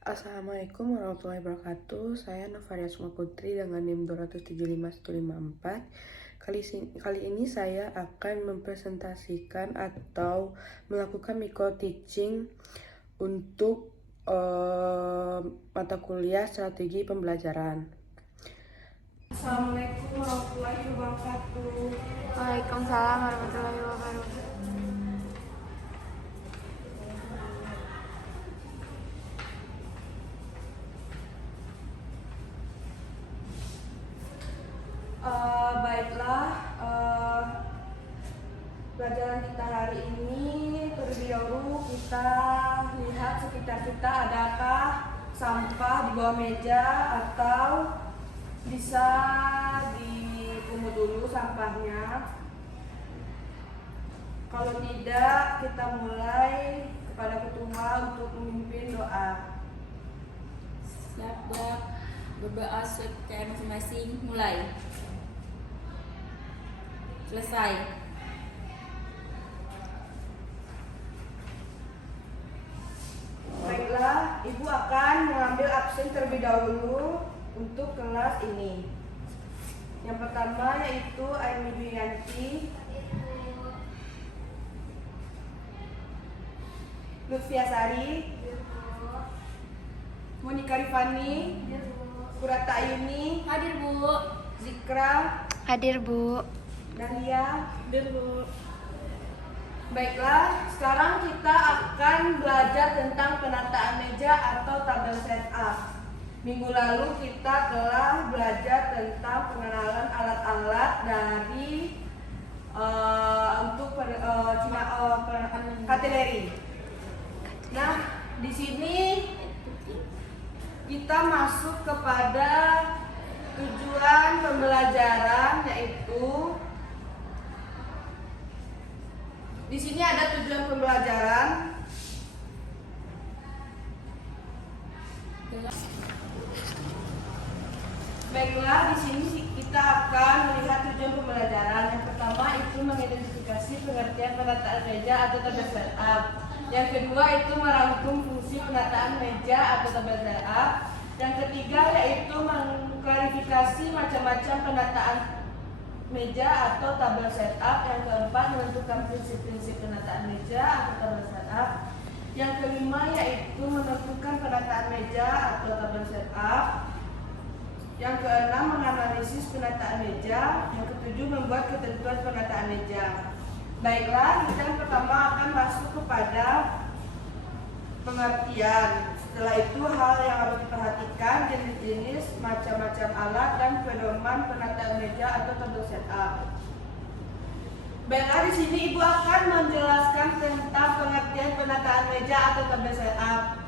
Assalamualaikum warahmatullahi wabarakatuh. Saya Novaria Sukma Putri dengan NIM 275.154. Kali ini saya akan mempresentasikan atau melakukan micro teaching untuk mata kuliah strategi pembelajaran. Assalamualaikum warahmatullahi wabarakatuh. Waalaikumsalam warahmatullahi wabarakatuh. Baiklah, pelajaran kita hari ini terlebih dahulu kita lihat sekitar kita adakah sampah di bawah meja atau bisa dipungut dulu sampahnya. Kalau tidak, kita mulai kepada ketua untuk memimpin doa. Siap, berdoa secara masing-masing. Mulai. Selesai. Baiklah, Ibu akan mengambil absen terlebih dahulu untuk kelas ini. Yang pertama yaitu Aini Duyanti, Lutfia Sari, Monika Rifani, Kurata Ayuni, Hadir, Bu. Zikra, Hadir, Bu. Dahlia. Hadir, Bu. Baiklah, sekarang kita akan belajar tentang penataan meja atau tabel setup. Minggu lalu kita telah belajar tentang pengenalan alat-alat dari katileri. Nah, di sini kita masuk kepada tujuan pembelajaran, yaitu di sini ada tujuan pembelajaran. Baiklah, di sini kita akan melihat tujuan pembelajaran. Yang pertama itu mengidentifikasi pengertian penataan meja atau tabel setup. Yang kedua itu merangkum fungsi penataan meja atau tabel setup. Yang ketiga yaitu mengklarifikasi macam-macam penataan meja atau tabel setup. Yang keempat menentukan prinsip-prinsip penataan meja atau tabel setup. Yang kelima yaitu menentukan penataan meja atau tabel setup. Yang keenam menganalisis penataan meja. Yang ketujuh membuat ketentuan penataan meja. Baiklah, kita yang pertama akan masuk kepada pengertian. Setelah itu hal yang harus diperhatikan, jenis-jenis, macam-macam alat, dan pedoman penataan meja atau tabel setup. Baiklah, di sini Ibu akan menjelaskan tentang pengertian penataan meja atau tabel setup.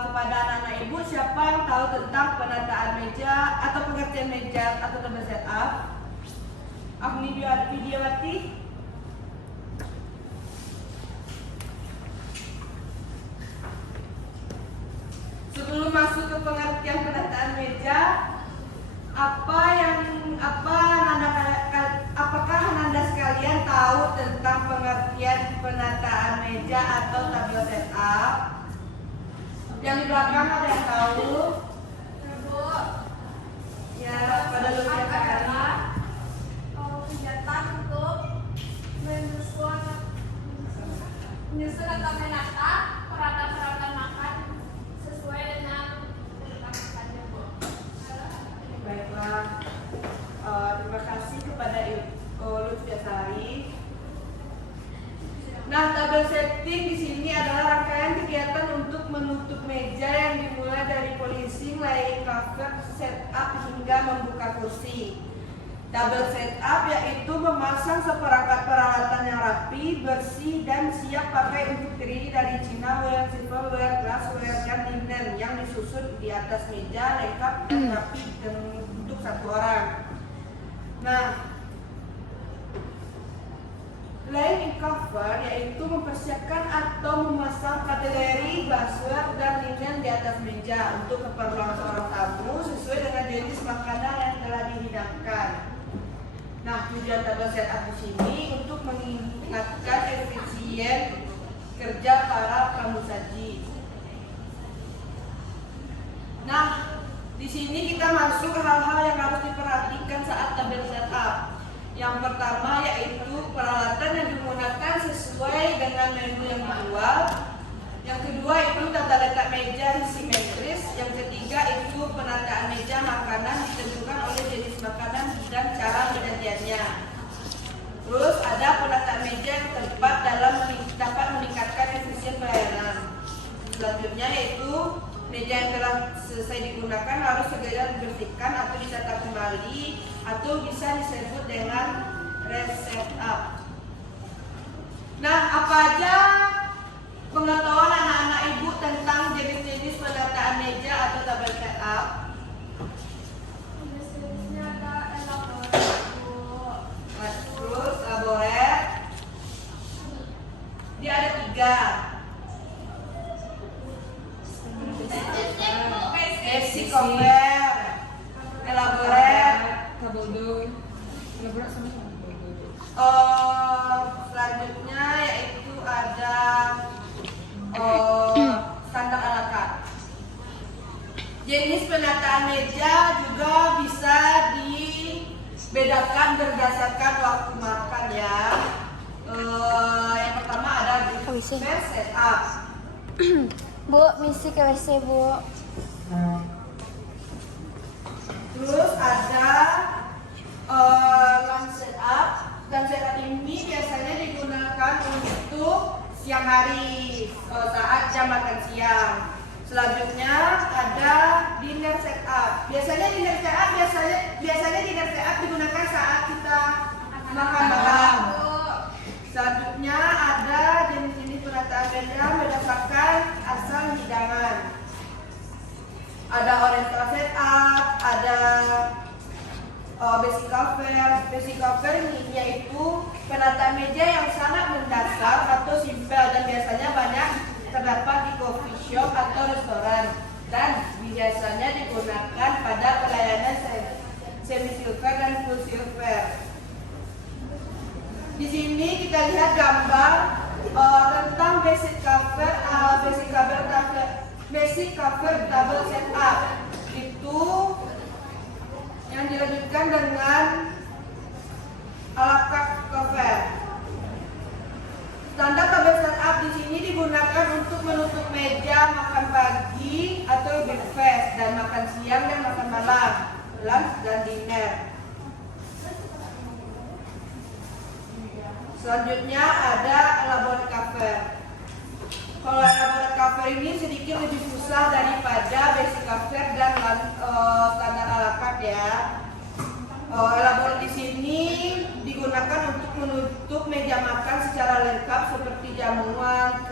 Kepada anak-anak Ibu, siapa yang tahu tentang penataan meja atau pengertian meja atau tabel setup? Agni Widiawati. Sebelum masuk ke pengertian penataan meja, apakah Ananda sekalian tahu tentang pengertian penataan meja atau tabel setup? Yang di belakang ada yang tahu? Ya, pada Lutfia Sari. Kegiatan untuk menyusun atau menata peralatan makan sesuai dengan kebutuhan makannya, Bu. Baiklah, terima kasih kepada Lutfia Sari. Nah, tabel setting di sini adalah rangkaian kegiatan untuk menutup meja yang dimulai dari polishing, laying cover, setup hingga membuka kursi. Tabel setup yaitu memasang seperangkat peralatan yang rapi, bersih, dan siap pakai untuk terdiri dari chinaware, silverware, glassware, dan linen yang disusun di atas meja lengkap dan rapi dan untuk satu orang. Nah, laying cover yaitu mempersiapkan atau memasang katileri, glassware, dan linen di atas meja untuk keperluan seorang tamu sesuai dengan jenis makanan yang telah dihidangkan. Nah, tujuan tabel setup di sini untuk meningkatkan efisien kerja para pramusaji. Nah, di sini kita masuk ke hal-hal yang harus diperhatikan saat tabel setup. Yang pertama yaitu peralatan yang digunakan sesuai dengan menu yang dijual. Yang kedua itu tata letak meja simetris. Yang ketiga itu penataan meja makanan ditentukan oleh jenis makanan dan cara penyajiannya. Terus ada penataan meja yang tepat dapat meningkatkan efisien pelayanan. Selanjutnya yaitu meja yang telah selesai digunakan harus segera dibersihkan atau ditata kembali atau bisa disebut dengan reset up. Nah, apa aja pengetahuan anak-anak ibu tentang jenis-jenis penataan meja atau tabel setup? Jenis-jenisnya ada elaborat, Bu. Terus elaborat. Dia ada 3. Basic cover, elaborate, selanjutnya yaitu ada standar a la carte. Jenis penataan meja juga bisa dibedakan berdasarkan waktu makan ya. Yang pertama ada buffet setup. Bu, misi ke WC, Bu. Terus ada lunch setup. Lunch setup ini biasanya digunakan untuk siang hari saat jam makan siang. Selanjutnya ada dinner setup. Biasanya dinner setup digunakan saat kita makan malam. Selanjutnya ada jenis-jenis penataan meja berdasarkan asal hidangan. Ada oriental setup, ada basic cover. Basic cover ini yaitu penataan meja yang sangat mendasar atau simpel dan biasanya banyak terdapat di coffee shop atau restoran dan biasanya digunakan pada pelayanan semi silver dan full silver. Di sini kita lihat gambar tentang basic cover table setup. Itu yang dilanjutkan dengan a la carte cover. Standar tabel setup di sini digunakan untuk menutup meja makan pagi atau breakfast dan makan siang dan makan malam, lunch dan dinner. Selanjutnya ada elaborate cover. Kalau elaborate cover ini sedikit lebih susah daripada basic cover dan standar a la carte ya. Elaborate di sini digunakan untuk menutup meja makan secara lengkap seperti jamuan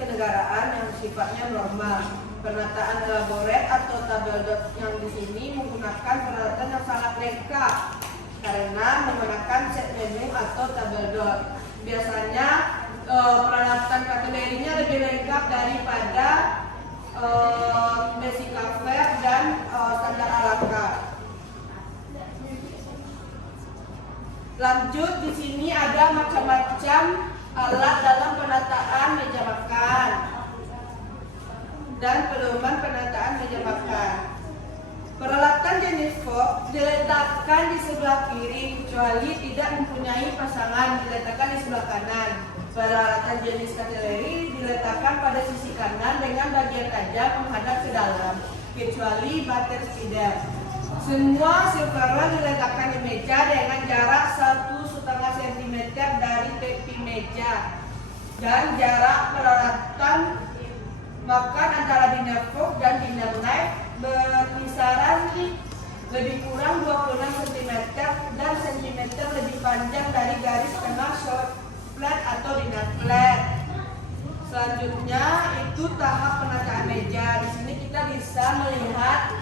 kenegaraan yang sifatnya normal. Penataan elaborate atau tabel dot yang di sini menggunakan peralatan yang sangat lengkap karena menggunakan set menu atau tabel dot. Biasanya peralatan kategorinya lebih lengkap daripada basic cover dan standar a la carte. Lanjut, di sini ada macam-macam alat dalam penataan meja makan dan pedoman penataan meja makan. Peralatan jenis fork diletakkan di sebelah kiri kecuali tidak mempunyai pasangan, diletakkan di sebelah kanan. Peralatan jenis cutlery diletakkan pada sisi kanan dengan bagian tajam menghadap ke dalam, kecuali butter feeder. Semua silverware diletakkan di meja dengan jarak 1,5 cm dari tepi meja dan jarak peralatan makan antara dinner fork dan dinner knife berkisaran lebih kurang 26 cm dan cm lebih panjang dari garis tengah short flat atau dinner flat. Selanjutnya itu tahap penataan meja. Di sini kita bisa melihat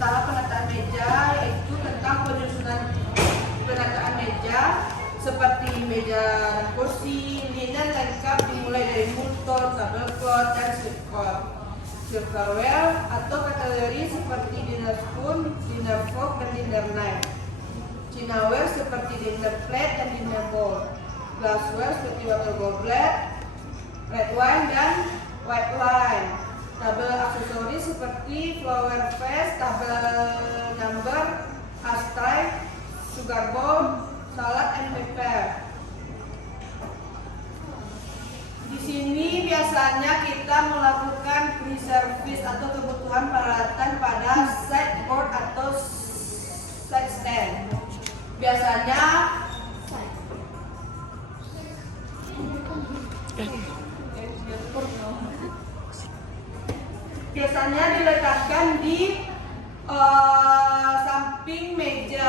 tahap penataan meja, yaitu tentang penyusunan penataan meja seperti meja dan kursi, linen lengkap dimulai dari multon, tablecloth, dan silverware atau cutlery seperti dinner spoon, dinner fork, dan dinner knife. Chinaware seperti dinner plate dan dinner bowl. Glassware seperti water goblet, red wine, dan white wine. tabel aksesoris seperti flower vase, tabel number, ashtray, sugar bowl, salad, and pepper. Di sini biasanya kita melakukan pre-service atau kebutuhan peralatan pada sideboard atau side stand. Biasanya diletakkan di samping meja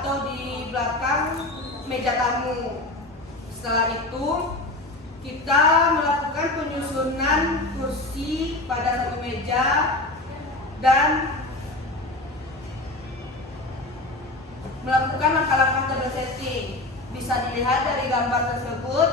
atau di belakang meja tamu. Setelah itu kita melakukan penyusunan kursi pada satu meja dan melakukan langkah-langkah table setting. Bisa dilihat dari gambar tersebut.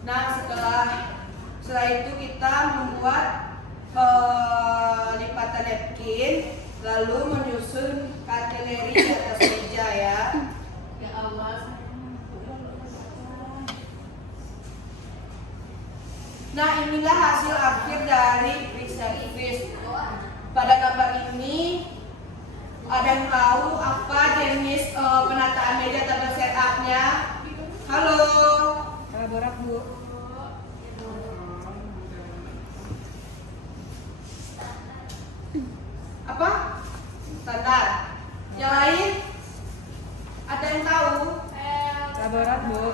Nah, setelah itu kita membuat lipatan napkin, lalu menyusun kateleri di atas meja ya. Nah, inilah hasil akhir dari pre-service. Pada gambar ini ada yang tahu apa jenis penataan meja table setup-nya? Halo. Elaborat, Bu. Apa? Standar. Yang lain? Ada yang tahu? Elaborat, Bu.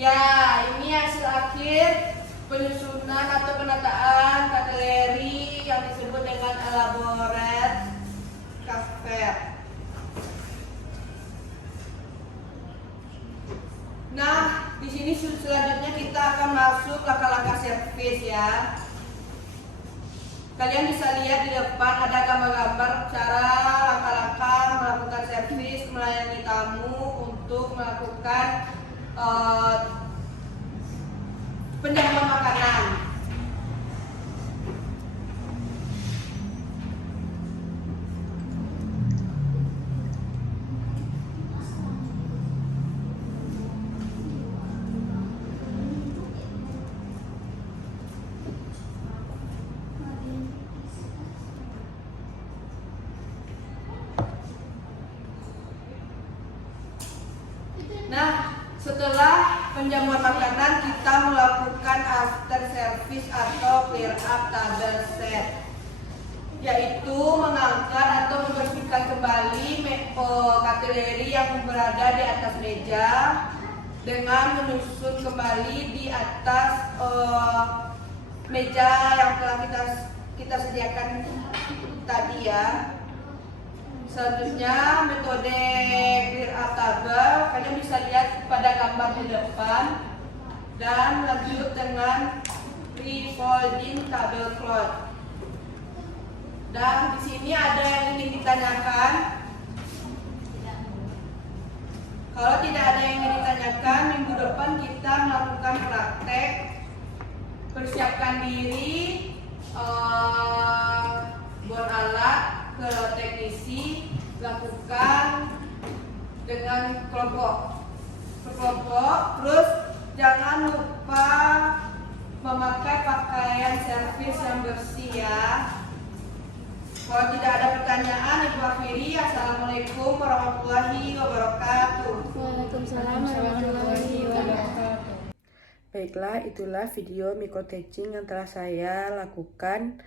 Ya, ini hasil akhir penyusunan atau penataan kateleri yang disebut dengan elaborate carpet. Nah, di sini selanjutnya kita akan masuk langkah-langkah servis ya. Kalian bisa lihat di depan ada gambar-gambar cara langkah-langkah melakukan servis melayani tamu untuk melakukan penjamuan makanan. Nah, setelah penjamuan makanan kita melakukan after service atau clear up table set, yaitu mengangkat atau membersihkan kembali kateleri yang berada di atas meja dengan menyusun kembali di atas meja yang telah kita sediakan tadi ya. Selanjutnya metode clear up table kalian bisa lihat pada gambar di depan, dan lanjut dengan refolding tablecloth. Dan di sini ada yang ingin ditanyakan. Kalau tidak ada yang ingin ditanyakan, minggu depan kita melakukan praktek. Persiapkan diri, buat alat ke teknisi, lakukan dengan kelompok, terus jangan lupa memakai pakaian servis yang bersih ya. Kalau tidak ada pertanyaan, Ibu akhiri. Assalamualaikum warahmatullahi wabarakatuh. Waalaikumsalam warahmatullahi wabarakatuh. Baiklah, itulah video micro-teaching yang telah saya lakukan.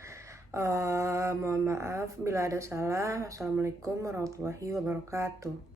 Mohon maaf bila ada salah. Assalamualaikum warahmatullahi wabarakatuh.